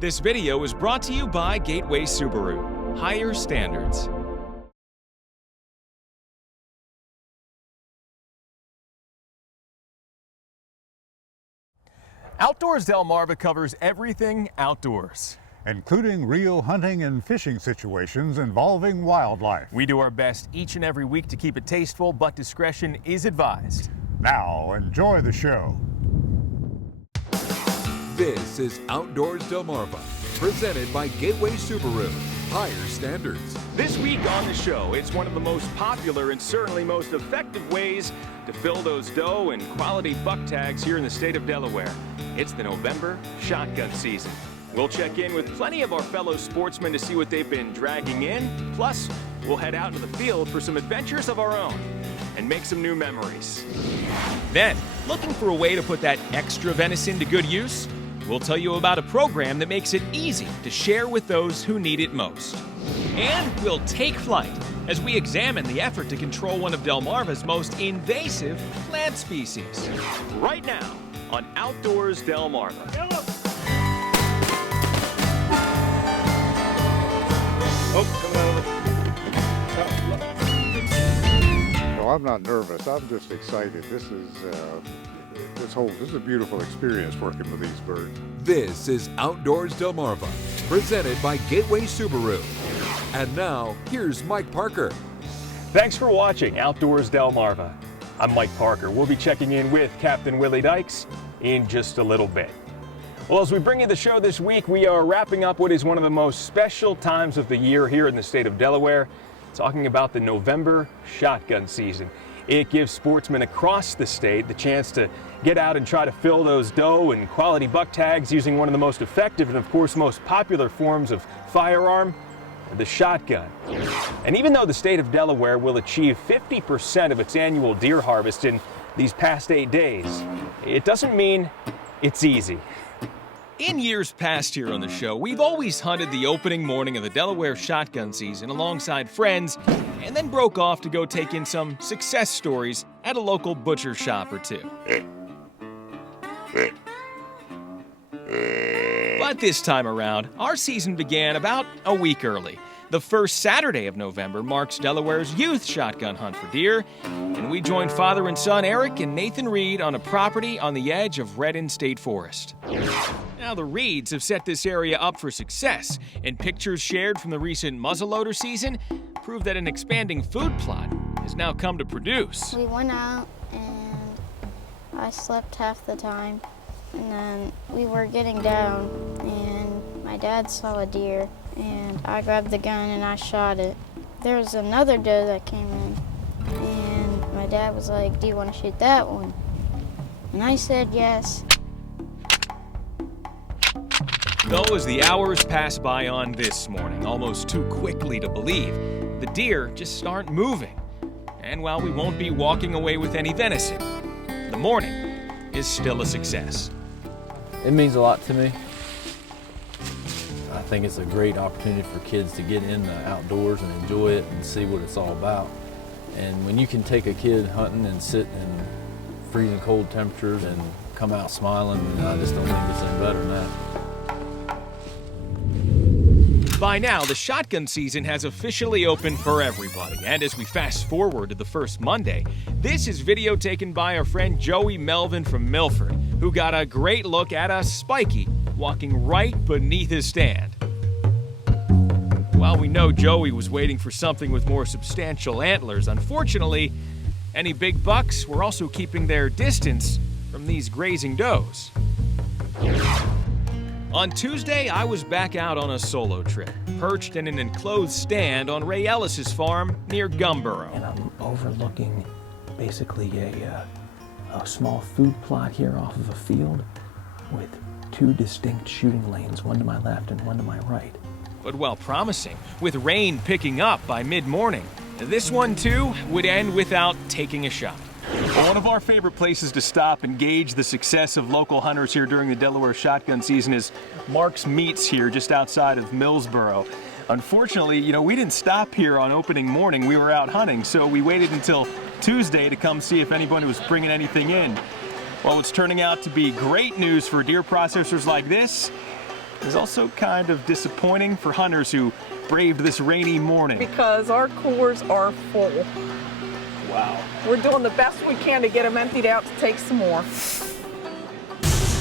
This video is brought to you by Gateway Subaru. Higher standards. Outdoors Delmarva covers everything outdoors, including real hunting and fishing situations involving wildlife. We do our best each and every week to keep it tasteful, but discretion is advised. Now, enjoy the show. This is Outdoors Delmarva, presented by Gateway Subaru. Higher standards. This week on the show, it's one of the most popular and certainly most effective ways to fill those doe and quality buck tags here in the state of Delaware. It's the November shotgun season. We'll check in with plenty of our fellow sportsmen to see what they've been dragging in. Plus, we'll head out to the field for some adventures of our own and make some new memories. Then, looking for a way to put that extra venison to good use? We'll tell you about a program that makes it easy to share with those who need it most. And we'll take flight as we examine the effort to control one of Delmarva's most invasive plant species. Right now on Outdoors Delmarva. No, I'm not nervous. I'm just excited. This is a beautiful experience working with these birds. This is Outdoors Delmarva, presented by Gateway Subaru. And now, here's Mike Parker. Thanks for watching Outdoors Delmarva. I'm Mike Parker. We'll be checking in with Captain Willie Dykes in just a little bit. Well, as we bring you the show this week, we are wrapping up what is one of the most special times of the year here in the state of Delaware, talking about the November shotgun season. It gives sportsmen across the state the chance to get out and try to fill those doe and quality buck tags using one of the most effective and, of course, most popular forms of firearm, the shotgun. And even though the state of Delaware will achieve 50% of its annual deer harvest in these past 8 days, it doesn't mean it's easy. In years past here on the show, we've always hunted the opening morning of the Delaware shotgun season alongside friends, and then broke off to go take in some success stories at a local butcher shop or two. But this time around, our season began about a week early. The first Saturday of November marks Delaware's youth shotgun hunt for deer, and we joined father and son Eric and Nathan Reed on a property on the edge of Redden State Forest. Now, the Reeds have set this area up for success, and pictures shared from the recent muzzleloader season prove that an expanding food plot has now come to produce. We went out and I slept half the time, and then we were getting down and my dad saw a deer and I grabbed the gun and I shot it. There was another doe that came in and my dad was like, "Do you want to shoot that one?" And I said yes. Though as the hours pass by on this morning, almost too quickly to believe, the deer just aren't moving. And while we won't be walking away with any venison, the morning is still a success. It means a lot to me. I think it's a great opportunity for kids to get in the outdoors and enjoy it and see what it's all about. And when you can take a kid hunting and sit in freezing cold temperatures and come out smiling, I just don't think it's any better than that. By now, the shotgun season has officially opened for everybody, and as we fast forward to the first Monday, this is video taken by our friend Joey Melvin from Milford, who got a great look at a Spiky walking right beneath his stand. While we know Joey was waiting for something with more substantial antlers, unfortunately, any big bucks were also keeping their distance from these grazing does. On Tuesday, I was back out on a solo trip, perched in an enclosed stand on Ray Ellis's farm near Gumboro. And I'm overlooking basically a small food plot here off of a field with two distinct shooting lanes, one to my left and one to my right. But while promising, with rain picking up by mid-morning, this one too would end without taking a shot. Well, one of our favorite places to stop and gauge the success of local hunters here during the Delaware shotgun season is Mark's Meats here just outside of Millsboro. Unfortunately, we didn't stop here on opening morning. We were out hunting, so we waited until Tuesday to come see if anybody was bringing anything in. Well, it's turning out to be great news for deer processors like this. is also kind of disappointing for hunters who braved this rainy morning. Because our cores are full. Wow. We're doing the best we can to get them emptied out to take some more.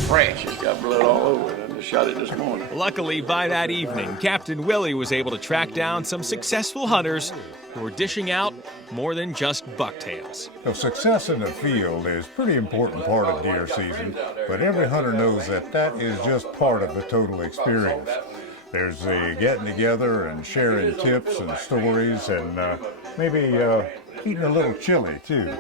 Fresh. It's got blood all over it. I just shot it this morning. Luckily, by that evening, Captain Willie was able to track down some successful hunters who were dishing out more than just bucktails. So success in the field is a pretty important part of deer season, but every hunter knows that that is just part of the total experience. There's the getting together and sharing tips and stories and maybe eating a little chili too.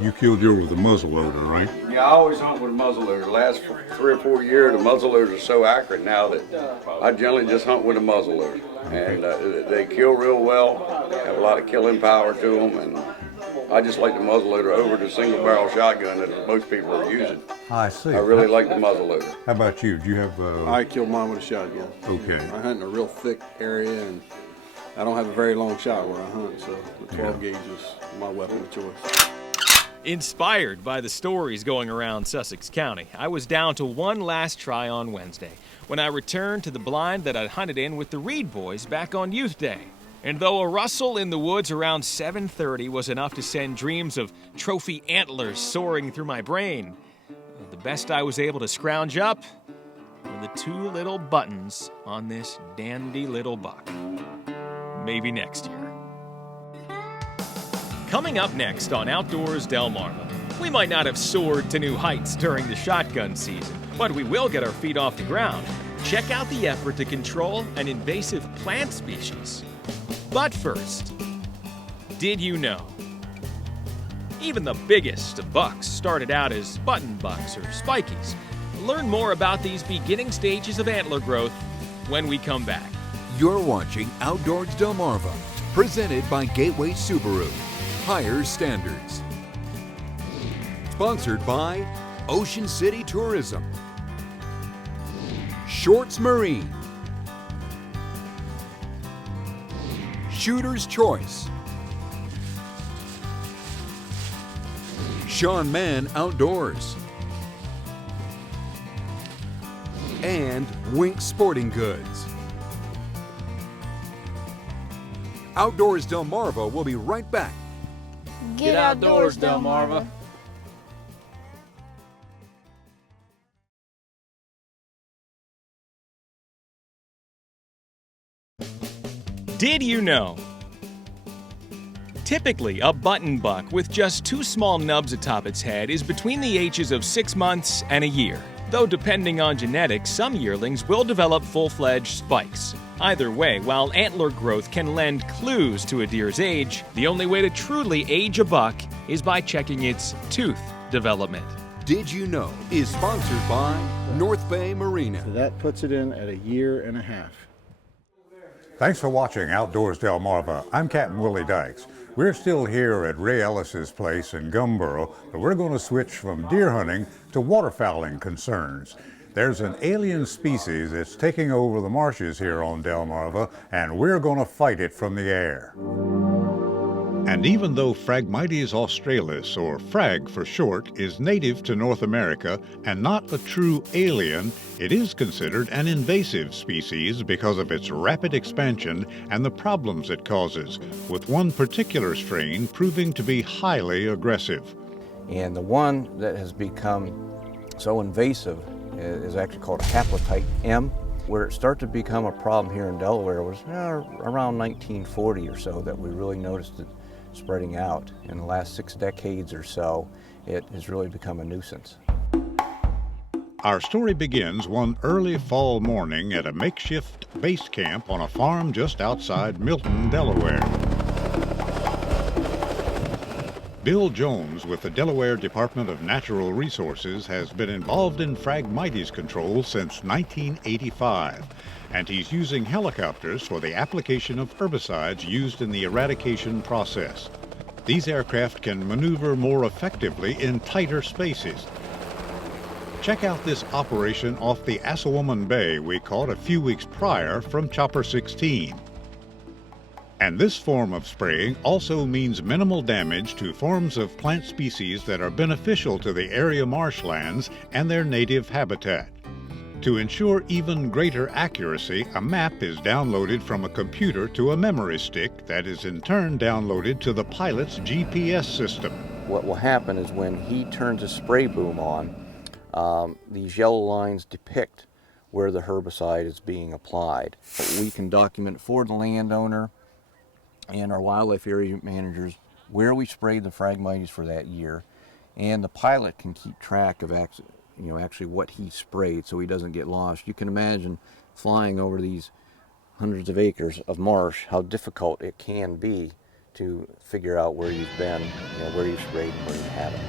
You killed yours with a muzzleloader, right? Yeah, I always hunt with a muzzleloader. The last 3 or 4 years, the muzzleloaders are so accurate now that I generally just hunt with a muzzleloader. And they kill real well, have a lot of killing power to them, and I just like the muzzleloader over the single barrel shotgun that most people are using. I see. I really like the muzzleloader. How about you? Do you have I killed mine with a shotgun. Okay. I hunt in a real thick area, and I don't have a very long shot where I hunt, so the 12 gauge is my weapon of choice. Inspired by the stories going around Sussex County, I was down to one last try on Wednesday when I returned to the blind that I'd hunted in with the Reed boys back on Youth Day. And though a rustle in the woods around 7:30 was enough to send dreams of trophy antlers soaring through my brain, the best I was able to scrounge up were the 2 little buttons on this dandy little buck. Maybe next year. Coming up next on Outdoors Delmarva, we might not have soared to new heights during the shotgun season, but we will get our feet off the ground. Check out the effort to control an invasive plant species. But first, did you know? Even the biggest of bucks started out as button bucks or spikies. Learn more about these beginning stages of antler growth when we come back. You're watching Outdoors Delmarva, presented by Gateway Subaru. Higher standards. Sponsored by Ocean City Tourism, Shorts Marine, Shooter's Choice, Sean Mann Outdoors, and Wink Sporting Goods. Outdoors Delmarva will be right back. Get outdoors, Delmarva. Did you know? Typically, a button buck with just 2 small nubs atop its head is between the ages of 6 months and a year. Though depending on genetics, some yearlings will develop full-fledged spikes. Either way, while antler growth can lend clues to a deer's age, the only way to truly age a buck is by checking its tooth development. Did You Know is sponsored by North Bay Marina. So that puts it in at 1.5 years. Thanks for watching Outdoors Delmarva. I'm Captain Willie Dykes. We're still here at Ray Ellis's place in Gumboro, but we're going to switch from deer hunting to waterfowling concerns. There's an alien species that's taking over the marshes here on Delmarva, and we're going to fight it from the air. And even though Phragmites australis, or frag for short, is native to North America and not a true alien, it is considered an invasive species because of its rapid expansion and the problems it causes, with one particular strain proving to be highly aggressive. And the one that has become so invasive is actually called haplotype M. Where it started to become a problem here in Delaware was around 1940 or so that we really noticed it spreading out. In the last 6 decades or so, it has really become a nuisance. Our story begins one early fall morning at a makeshift base camp on a farm just outside Milton, Delaware. Bill Jones with the Delaware Department of Natural Resources has been involved in Phragmites control since 1985, and he's using helicopters for the application of herbicides used in the eradication process. These aircraft can maneuver more effectively in tighter spaces. Check out this operation off the Assawoman Bay we caught a few weeks prior from Chopper 16. And this form of spraying also means minimal damage to forms of plant species that are beneficial to the area marshlands and their native habitat. To ensure even greater accuracy, a map is downloaded from a computer to a memory stick that is in turn downloaded to the pilot's GPS system. What will happen is when he turns his spray boom on, these yellow lines depict where the herbicide is being applied. We can document for the landowner and our wildlife area managers where we sprayed the Phragmites for that year, and the pilot can keep track of actually what he sprayed so he doesn't get lost. You can imagine flying over these hundreds of acres of marsh, how difficult it can be to figure out where you've been, where you've sprayed and where you haven't.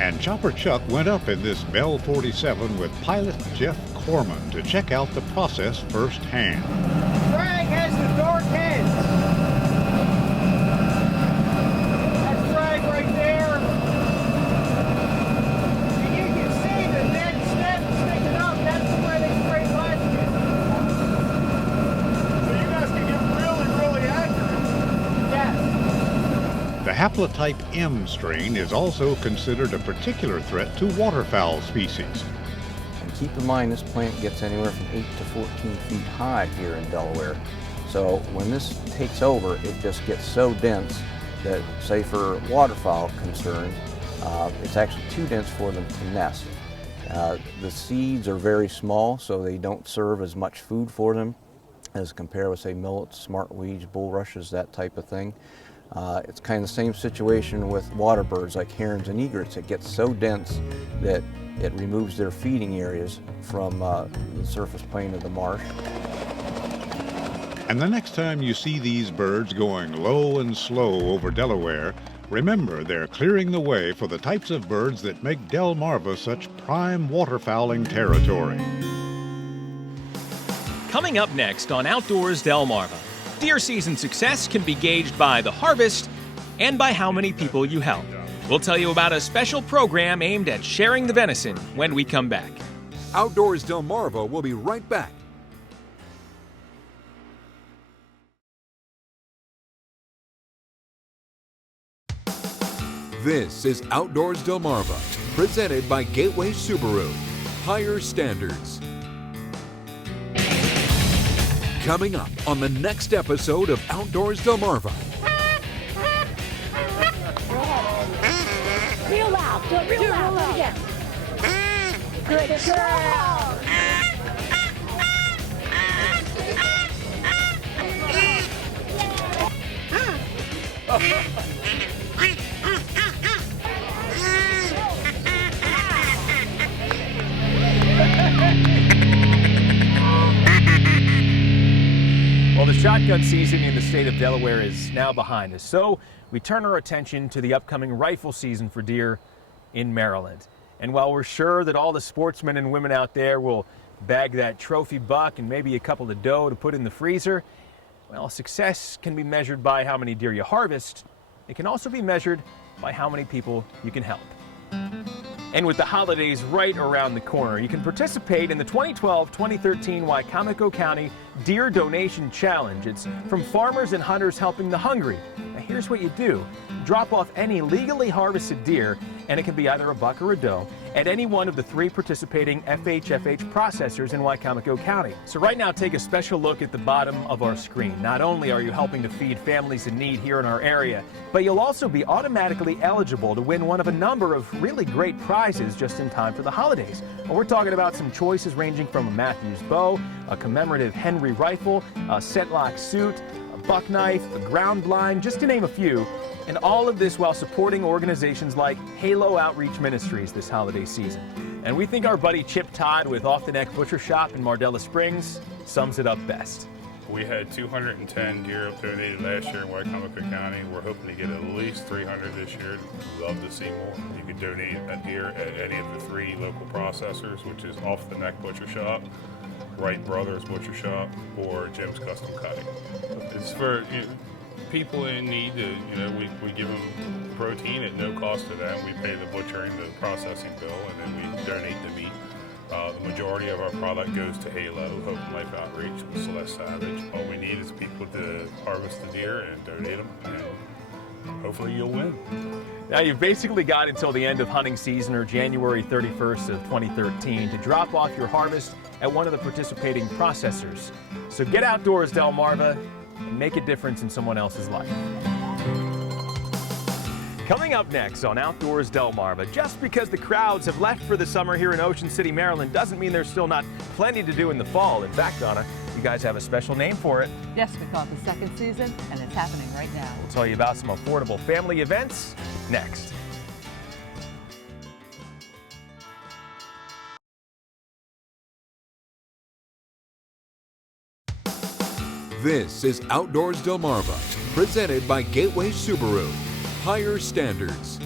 And Chopper Chuck went up in this Bell 47 with pilot Jeff Corman to check out the process firsthand. Frag has the dark heads. That's Frag right there. And you can see the dead stem sticking up. That's where they sprayed last year. So you guys can get really accurate. Yes. The haplotype M strain is also considered a particular threat to waterfowl species. And keep in mind, this plant gets anywhere from 8 to 14 feet high here in Delaware. So when this takes over, it just gets so dense that, say for waterfowl concerns, it's actually too dense for them to nest. The seeds are very small, so they don't serve as much food for them as compared with, say, millets, smartweeds, bulrushes, that type of thing. It's kind of the same situation with water birds like herons and egrets. It gets so dense that it removes their feeding areas from the surface plane of the marsh. And the next time you see these birds going low and slow over Delaware, remember they're clearing the way for the types of birds that make Delmarva such prime waterfowling territory. Coming up next on Outdoors Delmarva, deer season success can be gauged by the harvest and by how many people you help. We'll tell you about a special program aimed at sharing the venison when we come back. Outdoors Delmarva will be right back. This is Outdoors Delmarva, presented by Gateway Subaru. Higher standards. Coming up on the next episode of Outdoors Delmarva. Real loud. Do it real loud. Again. Good girl. Well, the shotgun season in the state of Delaware is now behind us, so we turn our attention to the upcoming rifle season for deer in Maryland. And while we're sure that all the sportsmen and women out there will bag that trophy buck and maybe a couple of doe to put in the freezer, well, success can be measured by how many deer you harvest. It can also be measured by how many people you can help. And with the holidays right around the corner, you can participate in the 2012-2013 Wicomico County Deer Donation Challenge. It's from farmers and hunters helping the hungry. Now here's what you do. Drop off any legally harvested deer, and it can be either a buck or a doe, at any one of the 3 participating FHFH processors in Wicomico County. So right now, take a special look at the bottom of our screen. Not only are you helping to feed families in need here in our area, but you'll also be automatically eligible to win one of a number of really great prizes just in time for the holidays. Well, we're talking about some choices ranging from a Matthews bow, a Commemorative Henry rifle, a Scentlock suit, a buck knife, a ground blind, just to name a few. And all of this while supporting organizations like Halo Outreach Ministries this holiday season. And we think our buddy Chip Todd with Off the Neck Butcher Shop in Mardella Springs sums it up best. We had 210 deer donated last year in Wicomico County. We're hoping to get at least 300 this year. We'd love to see more. You can donate a deer at any of the 3 local processors, which is Off the Neck Butcher Shop, Wright Brothers Butcher Shop, or Jim's Custom Cutting. It's for people in need. We give them protein at no cost to them. We pay the butchering, the processing bill, and then we donate the meat. The majority of our product goes to Halo, Hope and Life Outreach, with Celeste Savage. All we need is people to harvest the deer and donate them, and hopefully you'll win. Now you've basically got until the end of hunting season or January 31st of 2013 to drop off your harvest at one of the participating processors. So get outdoors, Delmarva, and make a difference in someone else's life. Coming up next on Outdoors Delmarva, just because the crowds have left for the summer here in Ocean City, Maryland, doesn't mean there's still not plenty to do in the fall. In fact, Donna, you guys have a special name for it. Yes, we call it the second season, and it's happening right now. We'll tell you about some affordable family events next. This is Outdoors Delmarva, presented by Gateway Subaru. Higher standards.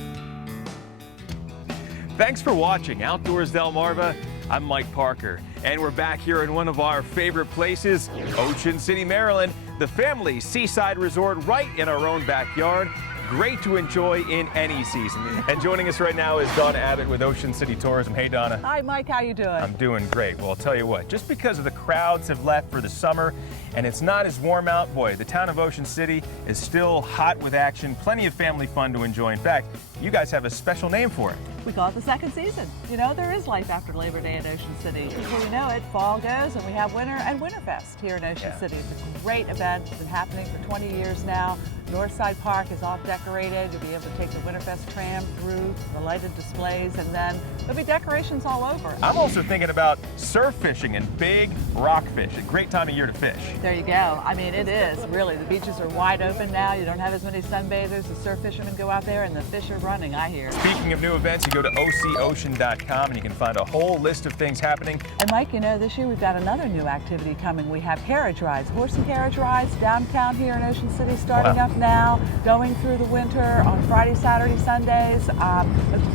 Thanks for watching Outdoors Delmarva. I'm Mike Parker, and we're back here in one of our favorite places, Ocean City, Maryland, the family seaside resort right in our own backyard. Great to enjoy in any season. And joining us right now is Donna Abbott with Ocean City Tourism. Hey, Donna. Hi, Mike. How you doing? I'm doing great. Well, I'll tell you what, just because of the crowds have left for the summer and it's not as warm out, boy, the town of Ocean City is still hot with action. Plenty of family fun to enjoy. In fact, you guys have a special name for it. We call it the second season. You know, there is life after Labor Day in Ocean City. Before you know it, fall goes and we have winter and Winterfest here in Ocean City. It's a great event. It's been happening for 20 years now. Northside Park is all decorated. You'll be able to take the Winterfest tram through the lighted displays, and then there'll be decorations all over. I'm also thinking about surf fishing and big rockfish. A great time of year to fish. There you go. I mean, it is really. The beaches are wide open now. You don't have as many sunbathers. The surf fishermen go out there and the fish are running, I hear. Speaking of new events, you go to ococean.com and you can find a whole list of things happening. And Mike, you know, this year we've got another new activity coming. We have carriage rides, horse and carriage rides downtown here in Ocean City starting up now, going through the winter on Friday, Saturday, Sundays. A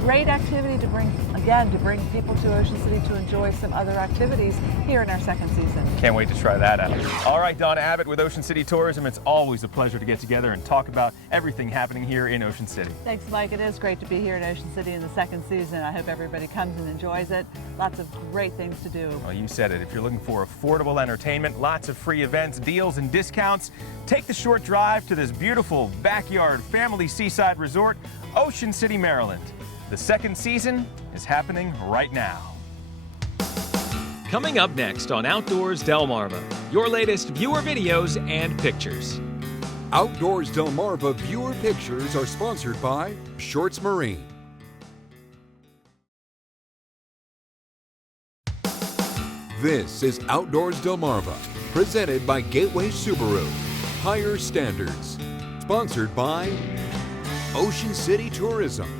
great activity to bring people to Ocean City to enjoy some other activities here in our second season. Can't wait to try that out. All right, Donna Abbott with Ocean City Tourism. It's always a pleasure to get together and talk about everything happening here in Ocean City. Thanks, Mike. It is great to be here in Ocean City in the second season. I hope everybody comes and enjoys it. Lots of great things to do. Well, you said it. If you're looking for affordable entertainment, lots of free events, deals, and discounts, take the short drive to this beautiful backyard family seaside resort, Ocean City, Maryland. The second season is happening right now. Coming up next on Outdoors Delmarva, your latest viewer videos and pictures. Outdoors Delmarva viewer pictures are sponsored by Shorts Marine. This is Outdoors Delmarva, presented by Gateway Subaru. Higher standards. Sponsored by Ocean City Tourism,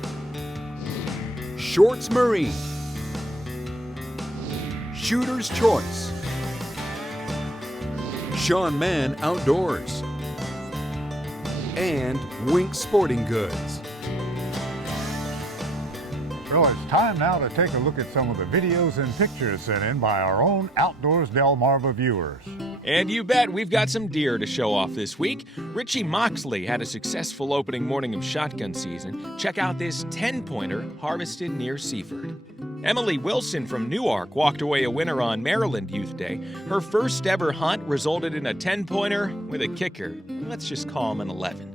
Shorts Marine, Shooter's Choice, Sean Mann Outdoors, and Wink Sporting Goods. Well, it's time now to take a look at some of the videos and pictures sent in by our own Outdoors Delmarva viewers. And you bet, we've got some deer to show off this week. Richie Moxley had a successful opening morning of shotgun season. Check out this 10-pointer harvested near Seaford. Emily Wilson from Newark walked away a winner on Maryland Youth Day. Her first ever hunt resulted in a 10-pointer with a kicker. Let's just call him an 11.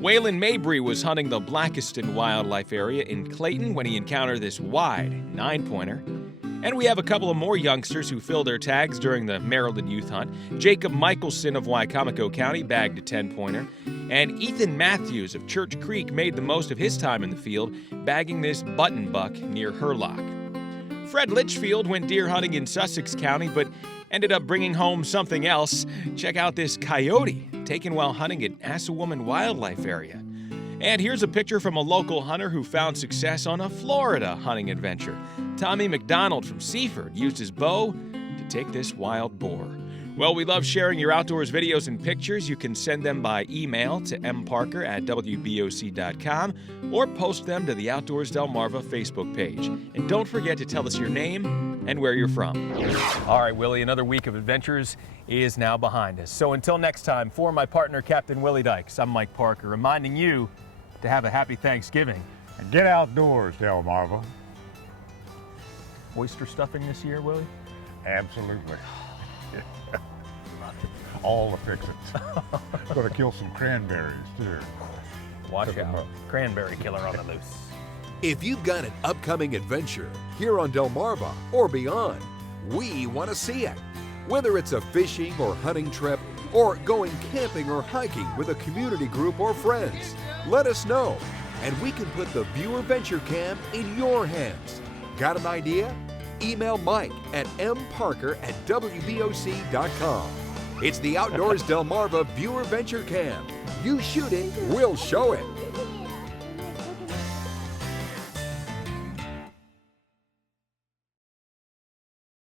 Waylon Mabry was hunting the Blackiston Wildlife Area in Clayton when he encountered this wide 9-pointer. And we have a couple of more youngsters who filled their tags during the Maryland Youth Hunt. Jacob Michelson of Wicomico County bagged a 10-pointer. And Ethan Matthews of Church Creek made the most of his time in the field, bagging this button buck near Hurlock. Fred Litchfield went deer hunting in Sussex County, but ended up bringing home something else. Check out this coyote taken while hunting at Assawoman Wildlife Area. And here's a picture from a local hunter who found success on a Florida hunting adventure. Tommy McDonald from Seaford used his bow to take this wild boar. Well, we love sharing your outdoors videos and pictures. You can send them by email to mparker@wboc.com or post them to the Outdoors Delmarva Facebook page. And don't forget to tell us your name and where you're from. All right, Willie, another week of adventures is now behind us. So until next time, for my partner, Captain Willie Dykes, I'm Mike Parker, reminding you to have a happy Thanksgiving. And get outdoors, Delmarva. Oyster stuffing this year, Willie? Absolutely. All the fixings. Gonna kill some cranberries, too. Watch out. Cranberry killer on the loose. If you've got an upcoming adventure here on Delmarva or beyond, we want to see it. Whether it's a fishing or hunting trip, or going camping or hiking with a community group or friends, let us know, and we can put the Viewer Venture Cam in your hands. Got an idea? Email Mike at mparker@wboc.com. It's the Outdoors Delmarva Viewer Venture Cam. You shoot it, we'll show it.